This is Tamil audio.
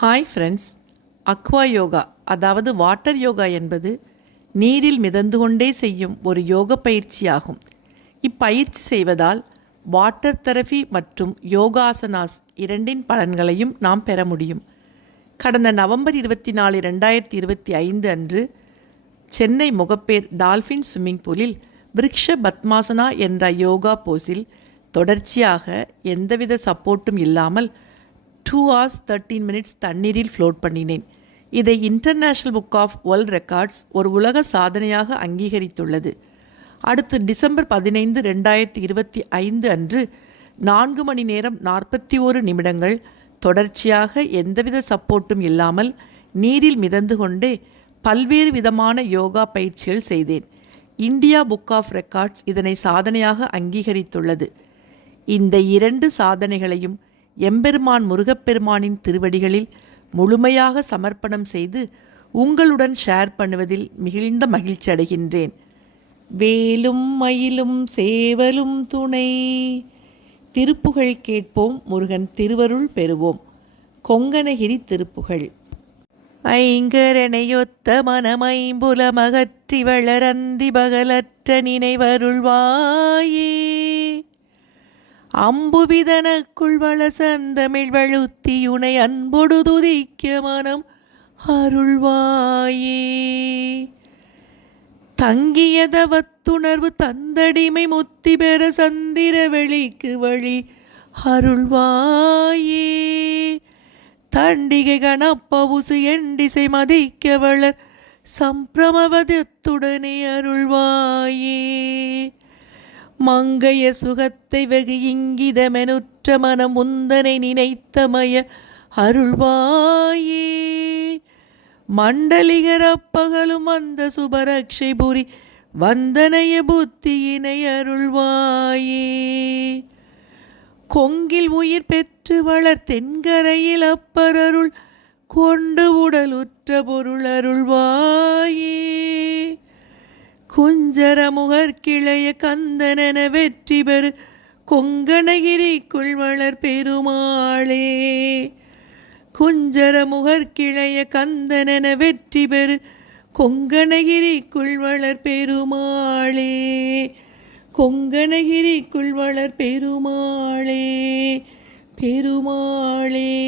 ஹாய் ஃப்ரெண்ட்ஸ் அக்வா யோகா அதாவது வாட்டர் யோகா என்பது நீரில் மிதந்து கொண்டே செய்யும் ஒரு யோக பயிற்சியாகும். இப்பயிற்சி செய்வதால் வாட்டர் தெரபி மற்றும் யோகாசனாஸ் இரண்டின் பலன்களையும் நாம் பெற முடியும். கடந்த நவம்பர் இருபத்தி நாலு ரெண்டாயிரத்தி இருபத்தி ஐந்து அன்று சென்னை முகப்பேர் டால்ஃபின் ஸ்விம்மிங் பூலில் விருக்ஷ பத்மாசனா என்ற யோகா போஸில் தொடர்ச்சியாக எந்தவித சப்போர்ட்டும் இல்லாமல் டூ ஹவர்ஸ் தேர்ட்டீன் மினிட்ஸ் தண்ணீரில் ஃப்ளோட் பண்ணினேன். இதை international book of world records ஒரு உலக சாதனையாக அங்கீகரித்துள்ளது. அடுத்து டிசம்பர் பதினைந்து ரெண்டாயிரத்தி இருபத்தி ஐந்து அன்று நான்கு மணி நேரம் நாற்பத்தி ஓரு நிமிடங்கள் தொடர்ச்சியாக எந்தவித சப்போர்ட்டும் இல்லாமல் நீரில் மிதந்து கொண்டே பல்வேறு விதமான யோகா பயிற்சிகள் செய்தேன். இந்தியா புக் ஆஃப் ரெக்கார்ட்ஸ் இதனை சாதனையாக அங்கீகரித்துள்ளது. இந்த இரண்டு சாதனைகளையும் எம்பெருமான் முருகப்பெருமானின் திருவடிகளில் முழுமையாக சமர்ப்பணம் செய்து உங்களுடன் ஷேர் பண்ணுவதில் மிகுந்த மகிழ்ச்சி அடைகின்றேன். வேலும் மயிலும் சேவலும் துணை. திருப்புகழ் கேட்போம் முருகன் திருவருள் பெறுவோம். கொங்கனகிரி திருப்புகழ். ஐங்கரணையொத்த மனமைம்புலமகற்றி வளரந்தி பகலற்ற நினைவருள்வாயே. அம்புவிதனக்குள் வளசந்தமிழ் வழுத்தியுனை அன்பொடு துதிக்க மனம் அருள்வாயே. தங்கியதவத்துணர்வு தந்தடிமை முத்தி பெற சந்திர வெளிக்கு வழி அருள்வாயே. தண்டிகை கணப்பவுசு எண்டிசை மதிக்க வளர் சம்பிரமவதத்துடனே அருள்வாயே. மங்கைய சுகத்தை வெகு இங்கிதமெனுற்ற மனம் உந்தனை நினைத்தமய அருள்வாயே. மண்டலிகரப்பகலும் அந்த சுபரக்ஷை புரி வந்தனைய புத்தியினை அருள்வாயே. கொங்கில் உயிர் பெற்று வளர் தென்கரையில் அப்பரருள் கொண்டு உடலுற்ற பொருள் அருள்வாயே. குஞ்சர முகர்கிளைய கந்தனென வெற்றி பெறு கொங்கணகிரிக்குள் வளர் பெருமாளே. குஞ்சர முகர்கிளைய கந்தனென வெற்றி பெறு கொங்கணகிரிக்குள் வளர் பெருமாளே. கொங்கணகிரிக்குள் வளர் பெருமாளே. பெருமாளே.